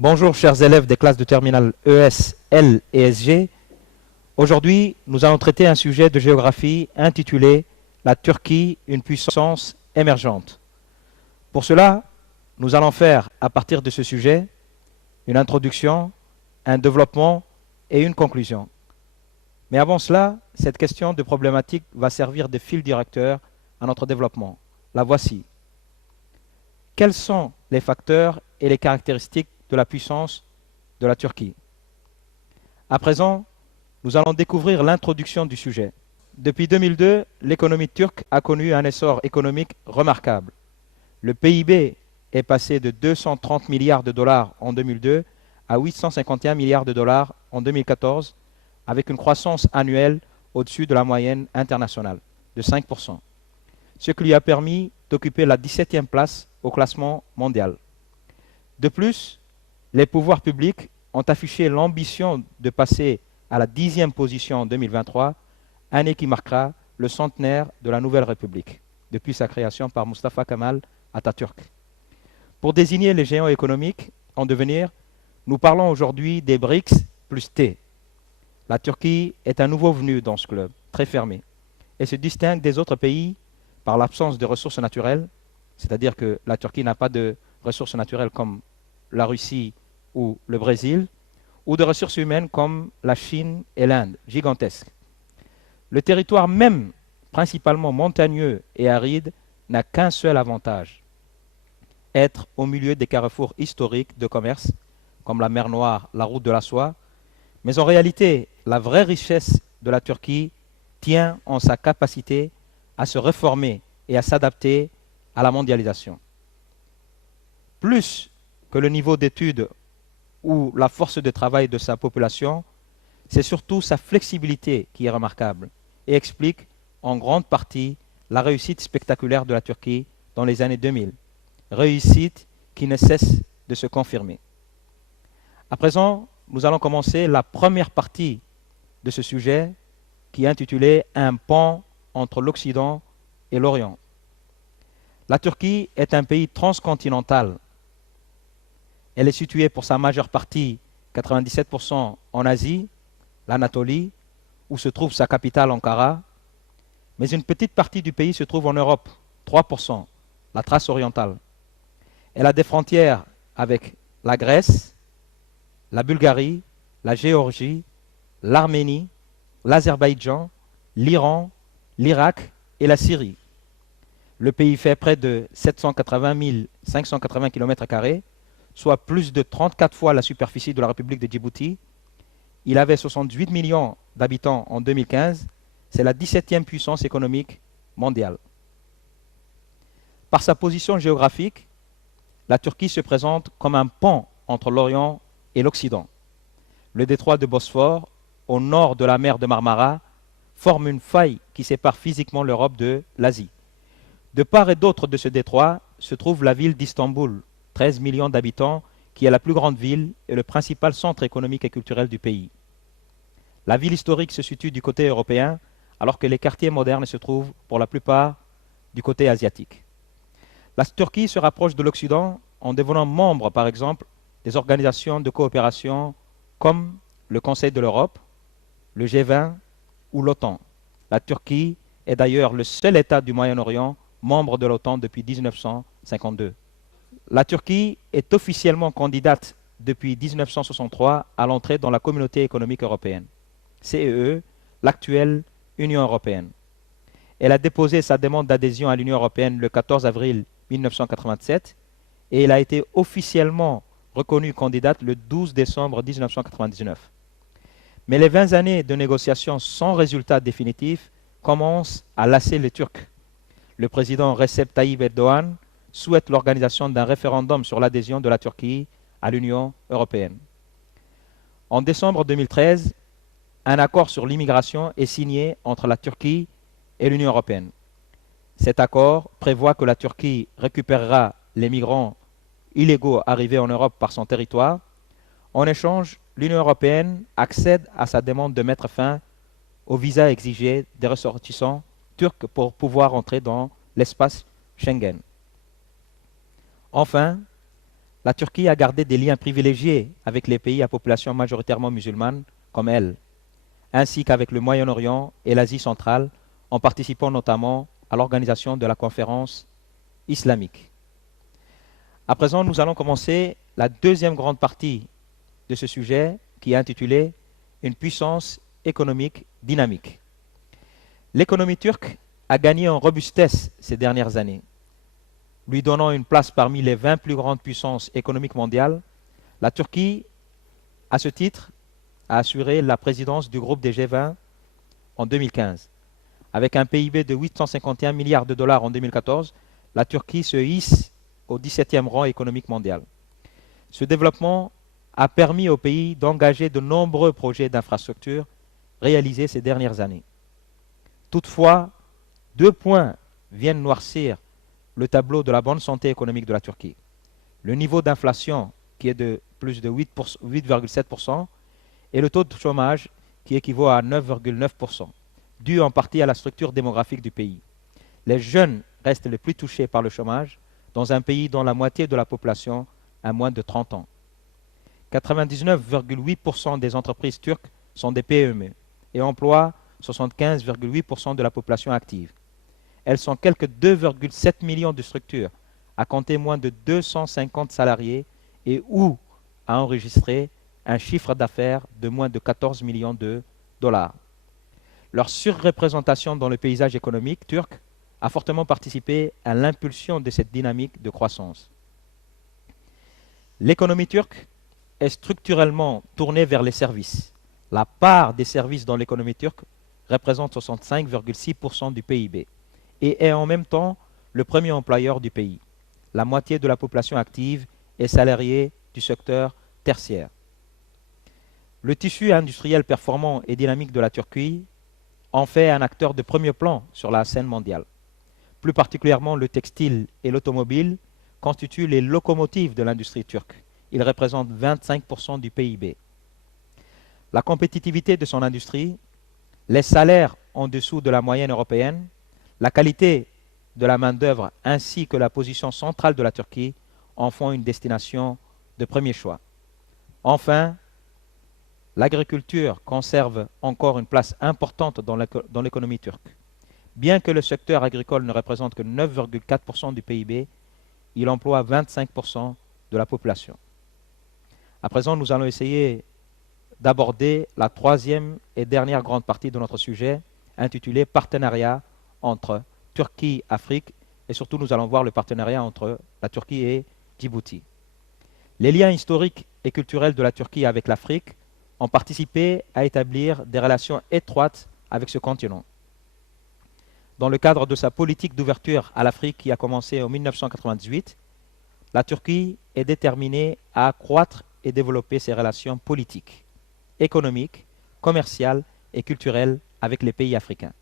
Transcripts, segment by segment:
Bonjour chers élèves des classes de terminale ES, L et SG. Aujourd'hui, nous allons traiter un sujet de géographie intitulé La Turquie, une puissance émergente. Pour cela, nous allons faire à partir de ce sujet une introduction, un développement et une conclusion. Mais avant cela, cette question de problématique va servir de fil directeur à notre développement. La voici. Quels sont les facteurs et les caractéristiques de la puissance de la Turquie? À présent, nous allons découvrir l'introduction du sujet. Depuis 2002, l'économie turque a connu un essor économique remarquable. Le PIB est passé de 230 milliards de dollars en 2002 à 851 milliards de dollars en 2014, avec une croissance annuelle au-dessus de la moyenne internationale de 5%, ce qui lui a permis d'occuper la 17e place au classement mondial. De plus, les pouvoirs publics ont affiché l'ambition de passer à la 10e position en 2023, année qui marquera le centenaire de la Nouvelle République, depuis sa création par Mustafa Kemal Atatürk. Pour désigner les géants économiques en devenir, nous parlons aujourd'hui des BRICS plus T. La Turquie est un nouveau venu dans ce club, très fermé, et se distingue des autres pays par l'absence de ressources naturelles, c'est-à-dire que la Turquie n'a pas de ressources naturelles comme la Russie ou le Brésil, ou de ressources humaines comme la Chine et l'Inde, gigantesques. Le territoire même, principalement montagneux et aride, n'a qu'un seul avantage, être au milieu des carrefours historiques de commerce, comme la mer Noire, la route de la soie. Mais en réalité, la vraie richesse de la Turquie tient en sa capacité à se réformer et à s'adapter à la mondialisation. Plus que le niveau d'études ou la force de travail de sa population, c'est surtout sa flexibilité qui est remarquable et explique en grande partie la réussite spectaculaire de la Turquie dans les années 2000, réussite qui ne cesse de se confirmer. À présent, nous allons commencer la première partie de ce sujet qui est intitulée Un pont entre l'Occident et l'Orient. La Turquie est un pays transcontinental. Elle est située pour sa majeure partie, 97%, en Asie, l'Anatolie, où se trouve sa capitale Ankara, mais une petite partie du pays se trouve en Europe, 3%, la Thrace orientale. Elle a des frontières avec la Grèce, la Bulgarie, la Géorgie, l'Arménie, l'Azerbaïdjan, l'Iran, l'Irak et la Syrie. Le pays fait près de 780 580 km², soit plus de 34 fois la superficie de la République de Djibouti. Il avait 68 millions d'habitants en 2015. C'est la 17e puissance économique mondiale. Par sa position géographique, la Turquie se présente comme un pont entre l'Orient et l'Occident. Le détroit de Bosphore, au nord de la mer de Marmara, forme une faille qui sépare physiquement l'Europe de l'Asie. De part et d'autre de ce détroit se trouve la ville d'Istanbul, 13 millions d'habitants, qui est la plus grande ville et le principal centre économique et culturel du pays. La ville historique se situe du côté européen, alors que les quartiers modernes se trouvent pour la plupart du côté asiatique. La Turquie se rapproche de l'Occident en devenant membre, par exemple, des organisations de coopération comme le Conseil de l'Europe, le G20 ou l'OTAN. La Turquie est d'ailleurs le seul État du Moyen-Orient membre de l'OTAN depuis 1952. La Turquie est officiellement candidate depuis 1963 à l'entrée dans la Communauté économique européenne, CEE, l'actuelle Union européenne. Elle a déposé sa demande d'adhésion à l'Union européenne le 14 avril 1987 et elle a été officiellement reconnue candidate le 12 décembre 1999. Mais les 20 années de négociations sans résultat définitif commencent à lasser les Turcs. Le président Recep Tayyip Erdogan souhaite l'organisation d'un référendum sur l'adhésion de la Turquie à l'Union européenne. En décembre 2013, un accord sur l'immigration est signé entre la Turquie et l'Union européenne. Cet accord prévoit que la Turquie récupérera les migrants illégaux arrivés en Europe par son territoire. En échange, l'Union européenne accède à sa demande de mettre fin aux visas exigés des ressortissants turcs pour pouvoir entrer dans l'espace Schengen. Enfin, La Turquie a gardé des liens privilégiés avec les pays à population majoritairement musulmane comme elle, ainsi qu'avec le Moyen-Orient et l'Asie centrale, en participant notamment à l'organisation de la conférence islamique. À présent, nous allons commencer la deuxième grande partie de ce sujet qui est intitulée « Une puissance économique dynamique ». L'économie turque a gagné en robustesse ces dernières années, lui donnant une place parmi les 20 plus grandes puissances économiques mondiales. La Turquie, à ce titre, a assuré la présidence du groupe des G20 en 2015. Avec un PIB de 851 milliards de dollars en 2014, la Turquie se hisse au 17e rang économique mondial. Ce développement a permis au pays d'engager de nombreux projets d'infrastructures réalisés ces dernières années. Toutefois, deux points viennent noircir le tableau de la bonne santé économique de la Turquie. Le niveau d'inflation qui est de plus de 8,7% et le taux de chômage qui équivaut à 9,9%, dû en partie à la structure démographique du pays. Les jeunes restent les plus touchés par le chômage dans un pays dont la moitié de la population a moins de 30 ans. 99,8% des entreprises turques sont des PME et emploient 75,8% de la population active. Elles sont quelques 2,7 millions de structures à compter moins de 250 salariés et ou à enregistrer un chiffre d'affaires de moins de 14 millions de dollars. Leur surreprésentation dans le paysage économique turc a fortement participé à l'impulsion de cette dynamique de croissance. L'économie turque est structurellement tournée vers les services. La part des services dans l'économie turque représente 65,6% du PIB et est en même temps le premier employeur du pays. La moitié de la population active est salariée du secteur tertiaire. Le tissu industriel performant et dynamique de la Turquie en fait un acteur de premier plan sur la scène mondiale. Plus particulièrement, le textile et l'automobile constituent les locomotives de l'industrie turque. Ils représentent 25% du PIB. La compétitivité de son industrie, les salaires en dessous de la moyenne européenne, la qualité de la main-d'œuvre ainsi que la position centrale de la Turquie en font une destination de premier choix. Enfin, l'agriculture conserve encore une place importante dans l'économie turque. Bien que le secteur agricole ne représente que 9,4% du PIB, il emploie 25% de la population. À présent, nous allons essayer d'aborder la troisième et dernière grande partie de notre sujet, intitulée « Partenariat entre Turquie, Afrique » et surtout nous allons voir le partenariat entre la Turquie et Djibouti. Les liens historiques et culturels de la Turquie avec l'Afrique ont participé à établir des relations étroites avec ce continent. Dans le cadre de sa politique d'ouverture à l'Afrique qui a commencé en 1998, la Turquie est déterminée à accroître et développer ses relations politiques, économiques, commerciales et culturelles avec les pays africains.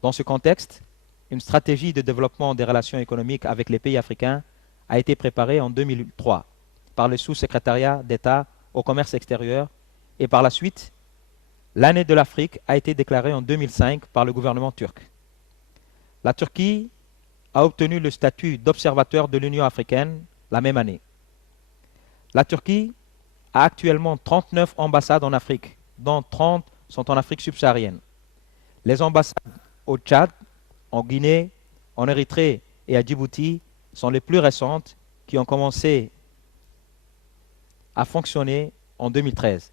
Dans ce contexte, une stratégie de développement des relations économiques avec les pays africains a été préparée en 2003 par le sous-secrétariat d'État au commerce extérieur et par la suite, l'année de l'Afrique a été déclarée en 2005 par le gouvernement turc. La Turquie a obtenu le statut d'observateur de l'Union africaine la même année. La Turquie a actuellement 39 ambassades en Afrique, dont 30 sont en Afrique subsaharienne. Les ambassades au Tchad, en Guinée, en Érythrée et à Djibouti sont les plus récentes qui ont commencé à fonctionner en 2013.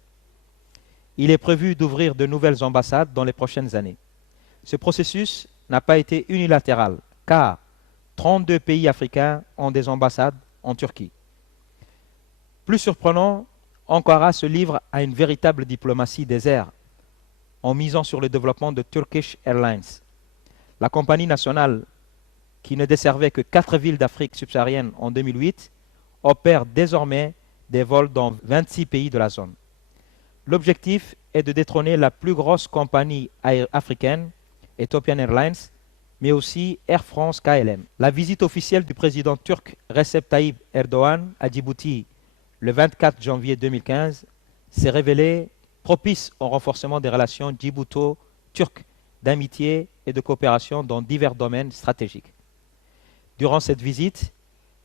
Il est prévu d'ouvrir de nouvelles ambassades dans les prochaines années. Ce processus n'a pas été unilatéral, car 32 pays africains ont des ambassades en Turquie. Plus surprenant, Ankara se livre à une véritable diplomatie des airs en misant sur le développement de Turkish Airlines. La compagnie nationale, qui ne desservait que 4 villes d'Afrique subsaharienne en 2008, opère désormais des vols dans 26 pays de la zone. L'objectif est de détrôner la plus grosse compagnie africaine, Ethiopian Airlines, mais aussi Air France KLM. La visite officielle du président turc Recep Tayyip Erdogan à Djibouti le 24 janvier 2015 s'est révélée propice au renforcement des relations djibouto-turques d'amitié et de coopération dans divers domaines stratégiques. Durant cette visite,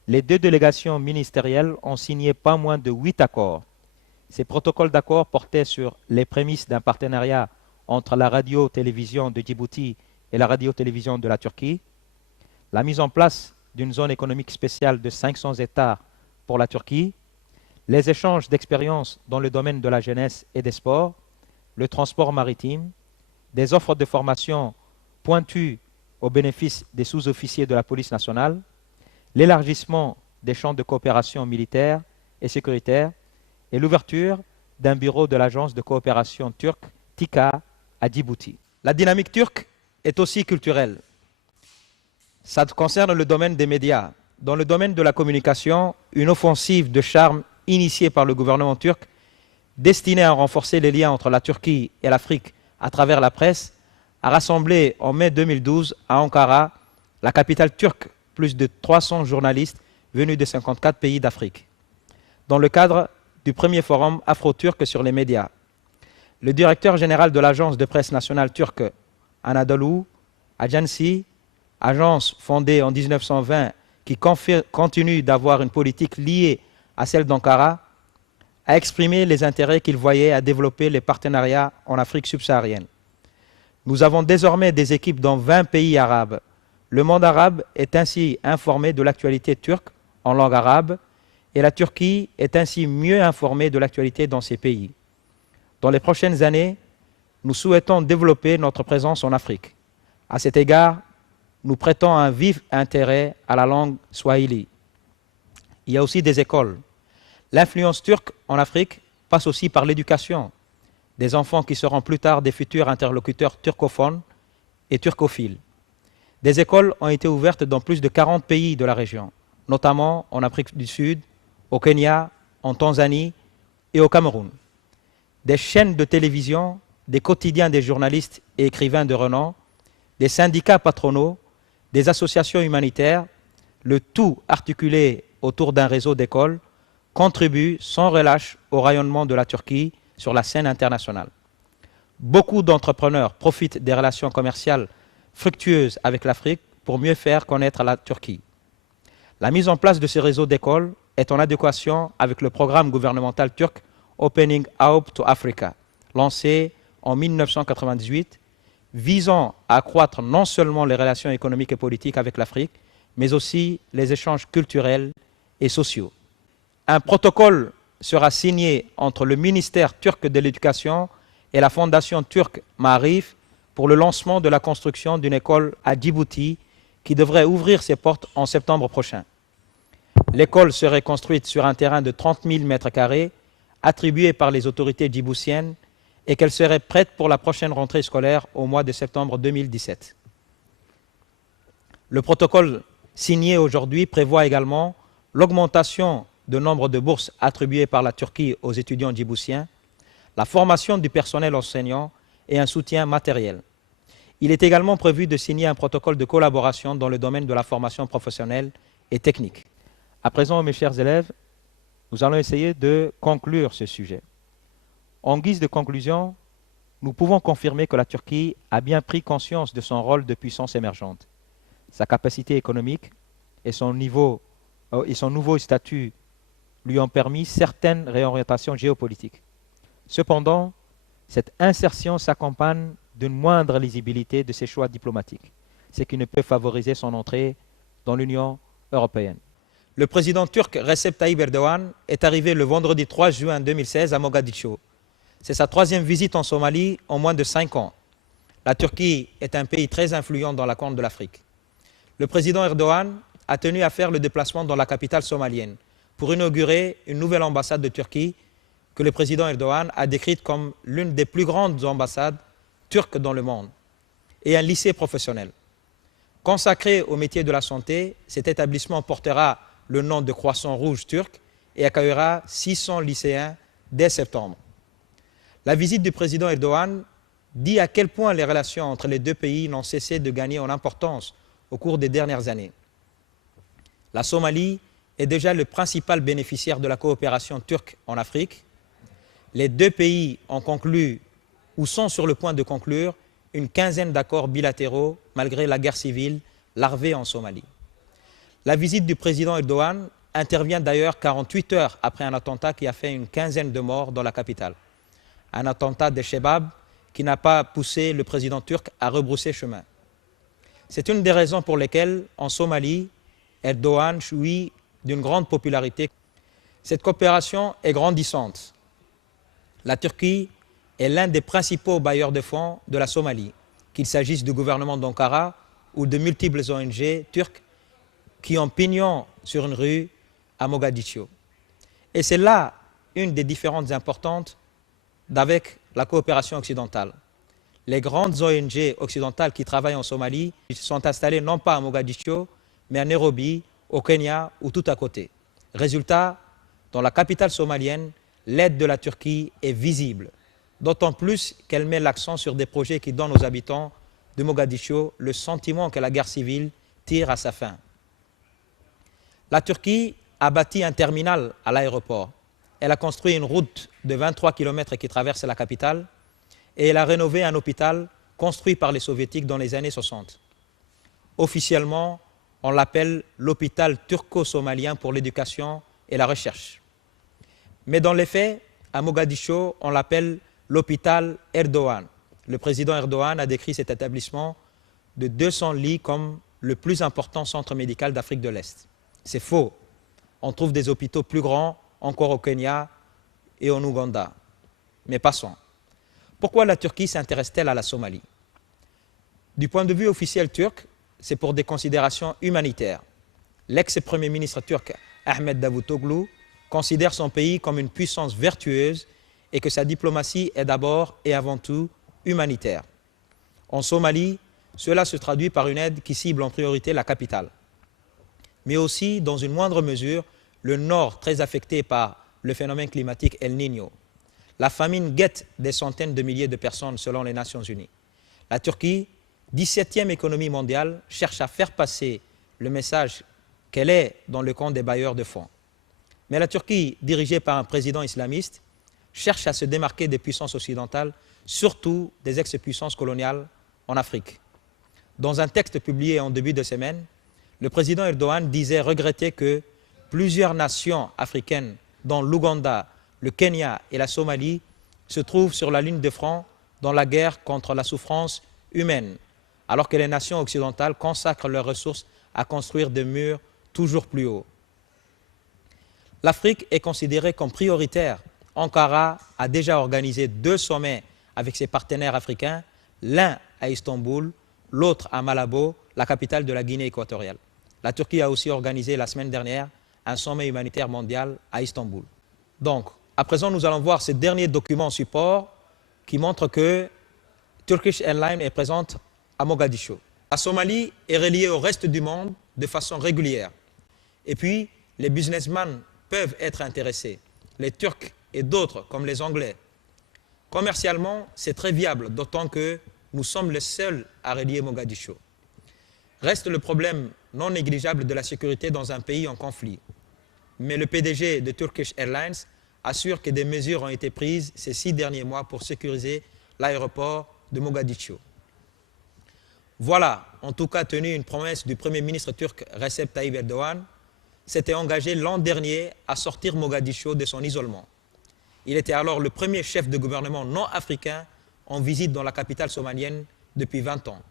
Les deux délégations ministérielles ont signé pas moins de 8 accords. Ces protocoles d'accord portaient sur les prémices d'un partenariat entre la radio-télévision de Djibouti et la radio-télévision de la Turquie, la mise en place d'une zone économique spéciale de 500 hectares pour la Turquie, les échanges d'expériences dans le domaine de la jeunesse et des sports, le transport maritime, des offres de formation pointues au bénéfice des sous-officiers de la police nationale, l'élargissement des champs de coopération militaire et sécuritaire et l'ouverture d'un bureau de l'agence de coopération turque TICA à Djibouti. La dynamique turque est aussi culturelle. Ça concerne le domaine des médias. Dans le domaine de la communication, une offensive de charme initiée par le gouvernement turc, destinée à renforcer les liens entre la Turquie et l'Afrique à travers la presse, a rassemblé en mai 2012 à Ankara, la capitale turque, plus de 300 journalistes venus de 54 pays d'Afrique. Dans le cadre du premier forum afro-turc sur les médias, le directeur général de l'agence de presse nationale turque, Anadolu Ajansi, agence fondée en 1920 qui continue d'avoir une politique liée à celle d'Ankara, a exprimé les intérêts qu'il voyait à développer les partenariats en Afrique subsaharienne. Nous avons désormais des équipes dans 20 pays arabes. Le monde arabe est ainsi informé de l'actualité turque en langue arabe et la Turquie est ainsi mieux informée de l'actualité dans ces pays. Dans les prochaines années, nous souhaitons développer notre présence en Afrique. À cet égard, nous prêtons un vif intérêt à la langue swahili. Il y a aussi des écoles. L'influence turque en Afrique passe aussi par l'éducation des enfants qui seront plus tard des futurs interlocuteurs turcophones et turcophiles. Des écoles ont été ouvertes dans plus de 40 pays de la région, notamment en Afrique du Sud, au Kenya, en Tanzanie et au Cameroun. Des chaînes de télévision, des quotidiens des journalistes et écrivains de renom, des syndicats patronaux, des associations humanitaires, le tout articulé autour d'un réseau d'écoles, contribuent sans relâche au rayonnement de la Turquie sur la scène internationale. Beaucoup d'entrepreneurs profitent des relations commerciales fructueuses avec l'Afrique pour mieux faire connaître la Turquie. La mise en place de ces réseaux d'écoles est en adéquation avec le programme gouvernemental turc Opening Up to Africa, lancé en 1998, visant à accroître non seulement les relations économiques et politiques avec l'Afrique, mais aussi les échanges culturels et sociaux. Un protocole sera signé entre le ministère turc de l'Éducation et la fondation turque Maarif pour le lancement de la construction d'une école à Djibouti qui devrait ouvrir ses portes en septembre prochain. L'école serait construite sur un terrain de 30 000 m² attribué par les autorités djiboutiennes et qu'elle serait prête pour la prochaine rentrée scolaire au mois de septembre 2017. Le protocole signé aujourd'hui prévoit également l'augmentation du nombre de bourses attribuées par la Turquie aux étudiants djiboutiens, la formation du personnel enseignant et un soutien matériel. Il est également prévu de signer un protocole de collaboration dans le domaine de la formation professionnelle et technique. À présent, mes chers élèves, nous allons essayer de conclure ce sujet. En guise de conclusion, nous pouvons confirmer que la Turquie a bien pris conscience de son rôle de puissance émergente. Sa capacité économique et son nouveau statut lui ont permis certaines réorientations géopolitiques. Cependant, cette insertion s'accompagne d'une moindre lisibilité de ses choix diplomatiques, ce qui ne peut favoriser son entrée dans l'Union européenne. Le président turc Recep Tayyip Erdogan est arrivé le vendredi 3 juin 2016 à Mogadiscio. C'est sa troisième visite en Somalie en moins de 5 ans. La Turquie est un pays très influent dans la Corne de l'Afrique. Le président Erdogan a tenu à faire le déplacement dans la capitale somalienne pour inaugurer une nouvelle ambassade de Turquie que le président Erdogan a décrite comme l'une des plus grandes ambassades turques dans le monde et un lycée professionnel. Consacré au métier de la santé, cet établissement portera le nom de Croissant Rouge turc et accueillera 600 lycéens dès septembre. La visite du président Erdogan dit à quel point les relations entre les deux pays n'ont cessé de gagner en importance au cours des dernières années. La Somalie est déjà le principal bénéficiaire de la coopération turque en Afrique. Les deux pays ont conclu ou sont sur le point de conclure une quinzaine d'accords bilatéraux malgré la guerre civile larvée en Somalie. La visite du président Erdogan intervient d'ailleurs 48 heures après un attentat qui a fait une quinzaine de morts dans la capitale. Un attentat des Chebab qui n'a pas poussé le président turc à rebrousser chemin. C'est une des raisons pour lesquelles, en Somalie, Erdogan jouit d'une grande popularité. Cette coopération est grandissante. La Turquie est l'un des principaux bailleurs de fonds de la Somalie, qu'il s'agisse du gouvernement d'Ankara ou de multiples ONG turques qui ont pignon sur une rue à Mogadiscio. Et c'est là une des différences importantes avec la coopération occidentale. Les grandes ONG occidentales qui travaillent en Somalie sont installées non pas à Mogadiscio, mais à Nairobi, au Kenya ou tout à côté. Résultat, dans la capitale somalienne, l'aide de la Turquie est visible, d'autant plus qu'elle met l'accent sur des projets qui donnent aux habitants de Mogadiscio le sentiment que la guerre civile tire à sa fin. La Turquie a bâti un terminal à l'aéroport. Elle a construit une route de 23 km qui traverse la capitale et elle a rénové un hôpital construit par les soviétiques dans les années 60. Officiellement, on l'appelle l'hôpital turco-somalien pour l'éducation et la recherche. Mais dans les faits, à Mogadiscio, on l'appelle l'hôpital Erdogan. Le président Erdogan a décrit cet établissement de 200 lits comme le plus important centre médical d'Afrique de l'Est. C'est faux. On trouve des hôpitaux plus grands encore au Kenya et en Ouganda. Mais passons. Pourquoi la Turquie s'intéresse-t-elle à la Somalie? Du point de vue officiel turc, c'est pour des considérations humanitaires. L'ex-premier ministre turc Ahmet Davutoglu considère son pays comme une puissance vertueuse et que sa diplomatie est d'abord et avant tout humanitaire. En Somalie, cela se traduit par une aide qui cible en priorité la capitale, mais aussi, dans une moindre mesure, le nord très affecté par le phénomène climatique El Niño. La famine guette des centaines de milliers de personnes selon les Nations Unies. La Turquie, 17e économie mondiale, cherche à faire passer le message qu'elle est dans le camp des bailleurs de fonds. Mais la Turquie, dirigée par un président islamiste, cherche à se démarquer des puissances occidentales, surtout des ex-puissances coloniales en Afrique. Dans un texte publié en début de semaine, le président Erdogan disait regretter que plusieurs nations africaines, dont l'Ouganda, le Kenya et la Somalie, se trouvent sur la ligne de front dans la guerre contre la souffrance humaine, alors que les nations occidentales consacrent leurs ressources à construire des murs toujours plus hauts. L'Afrique est considérée comme prioritaire. Ankara a déjà organisé 2 sommets avec ses partenaires africains, l'un à Istanbul, l'autre à Malabo, la capitale de la Guinée équatoriale. La Turquie a aussi organisé la semaine dernière un sommet humanitaire mondial à Istanbul. Donc, à présent, nous allons voir ce dernier document support qui montre que Turkish Airlines est présente à Mogadiscio. La Somalie est reliée au reste du monde de façon régulière. Et puis, les businessmen peuvent être intéressés, les Turcs et d'autres comme les Anglais. Commercialement, c'est très viable, d'autant que nous sommes les seuls à relier Mogadiscio. Reste le problème non négligeable de la sécurité dans un pays en conflit. Mais le PDG de Turkish Airlines assure que des mesures ont été prises ces 6 derniers mois pour sécuriser l'aéroport de Mogadiscio. Voilà, en tout cas, tenu une promesse du Premier ministre turc Recep Tayyip Erdogan, s'était engagé l'an dernier à sortir Mogadiscio de son isolement. Il était alors le premier chef de gouvernement non africain en visite dans la capitale somalienne depuis 20 ans.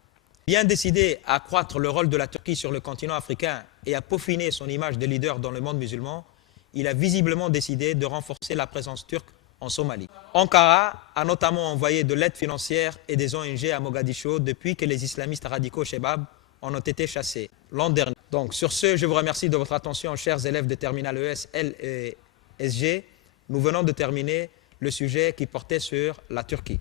Bien décidé à accroître le rôle de la Turquie sur le continent africain et à peaufiner son image de leader dans le monde musulman, il a visiblement décidé de renforcer la présence turque en Somalie. Ankara a notamment envoyé de l'aide financière et des ONG à Mogadiscio depuis que les islamistes radicaux Chebab en ont été chassés l'an dernier. Donc sur ce, je vous remercie de votre attention, chers élèves de terminale ES, L et SG. Nous venons de terminer le sujet qui portait sur la Turquie.